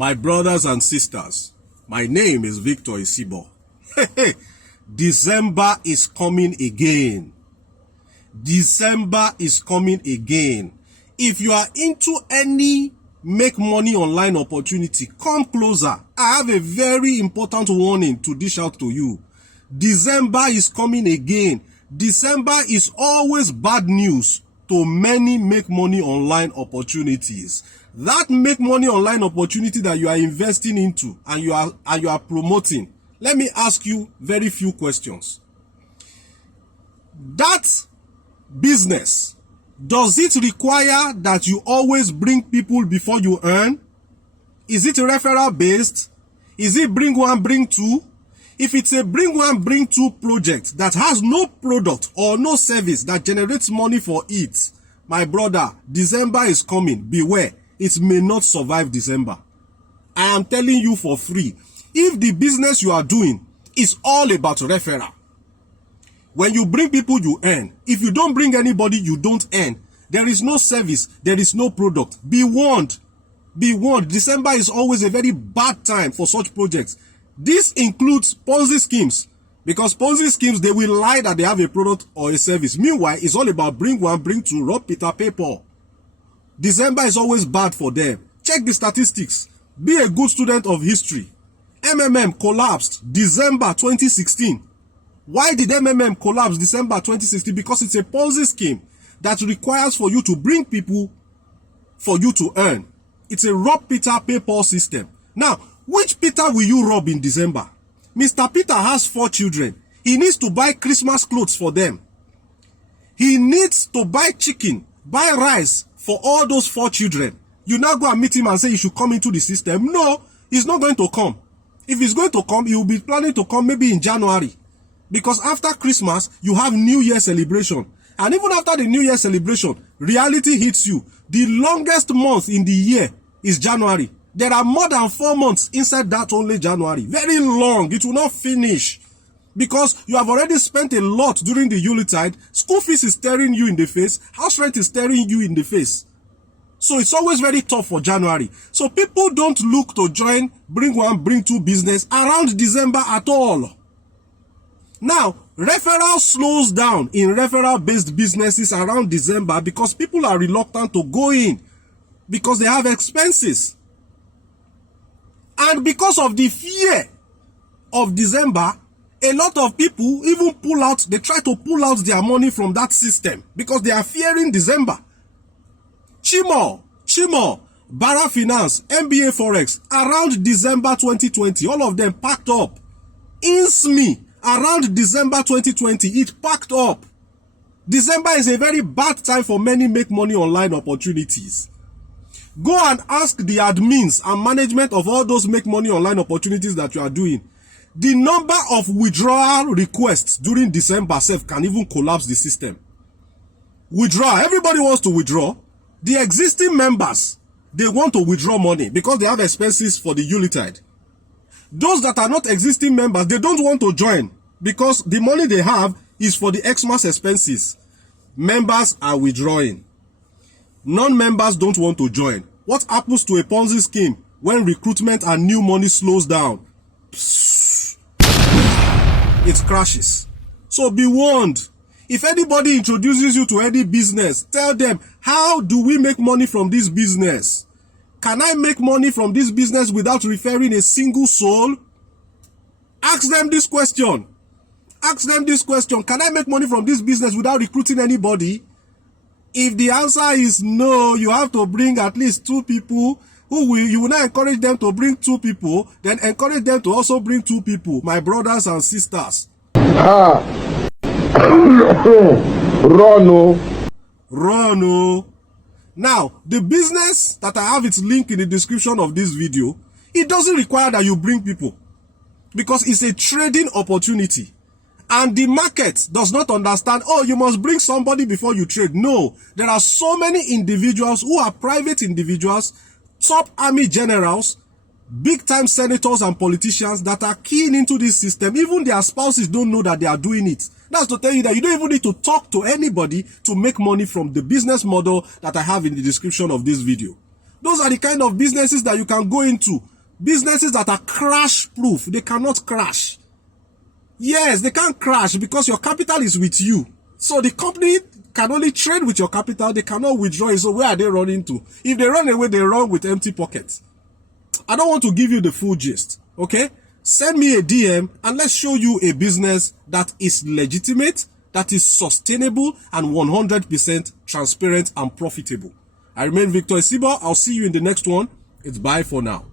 My brothers and sisters, my name is Victor Isibor. December is coming again. December is coming again. If you are into any make money online opportunity, come closer. I have a very important warning to dish out to you. December is coming again. December is always bad news to many make money online opportunities. That make money online opportunity that you are investing into and you are promoting, let me ask you very few questions. That business, does it require that you always bring people before you earn? Is it referral based? Is it bring one, bring two? If it's a bring one, bring two project that has no product or no service that generates money for it, my brother, December is coming. Beware. It may not survive December. I am telling you for free. If the business you are doing is all about referral, when you bring people, you earn. If you don't bring anybody, you don't earn. There is no service. There is no product. Be warned. Be warned. December is always a very bad time for such projects. This includes Ponzi schemes. Because Ponzi schemes, they will lie that they have a product or a service. Meanwhile, it's all about bring one, bring two, rob Peter, pay Paul. December is always bad for them. Check the statistics. Be a good student of history. MMM collapsed December 2016. Why did MMM collapse December 2016? Because it's a Ponzi scheme that requires for you to bring people for you to earn. It's a rob Peter, pay Paul system. Now, which Peter will you rob in December? Mr. Peter has 4 children. He needs to buy Christmas clothes for them. He needs to buy chicken, buy rice for all those 4 children. You now go and meet him and say he should come into the system. No, he's not going to come. If he's going to come, he will be planning to come maybe in January. Because after Christmas, you have New Year celebration. And even after the New Year celebration, reality hits you. The longest month in the year is January. There are more than 4 months inside that only January. Very long. It will not finish. Because you have already spent a lot during the Yuletide. School fees is staring you in the face. House rent is staring you in the face. So it's always very tough for January. So people don't look to join bring one, bring two business around December at all. Now, referral slows down in referral-based businesses around December because people are reluctant to go in because they have expenses. And because of the fear of December, a lot of people even they try to pull out their money from that system because they are fearing December. Chimo, Barra Finance, MBA Forex, around December 2020, all of them packed up. Insme, around December 2020, it packed up. December is a very bad time for many make money online opportunities. Go and ask the admins and management of all those make money online opportunities that you are doing. The number of withdrawal requests during December can even collapse the system. Withdraw. Everybody wants to withdraw. The existing members, they want to withdraw money because they have expenses for the Yuletide. Those that are not existing members, they don't want to join because the money they have is for the Xmas expenses. Members are withdrawing. Non-members don't want to join. What happens to a Ponzi scheme when recruitment and new money slows down? It crashes. So be warned. If anybody introduces you to any business, tell them, how do we make money from this business? Can I make money from this business without referring a single soul? Ask them this question. Ask them this question. Can I make money from this business without recruiting anybody? If the answer is no, you have to bring at least 2 people. You will not encourage them to bring 2 people, then encourage them to also bring 2 people, my brothers and sisters. Run. Now, the business that I have its link in the description of this video, it doesn't require that you bring people because it's a trading opportunity. And the market does not understand, oh, you must bring somebody before you trade. No, there are so many individuals who are private individuals, top army generals, big-time senators and politicians that are keen into this system. Even their spouses don't know that they are doing it. That's to tell you that you don't even need to talk to anybody to make money from the business model that I have in the description of this video. Those are the kind of businesses that you can go into. Businesses that are crash proof. They cannot crash. Yes, they can't crash because your capital is with you. So the company can only trade with your capital. They cannot withdraw it. So where are they running to? If they run away, they run with empty pockets. I don't want to give you the full gist. Okay? Send me a DM and let's show you a business that is legitimate, that is sustainable, and 100% transparent and profitable. I remain Victor Isibor. I'll see you in the next one. It's bye for now.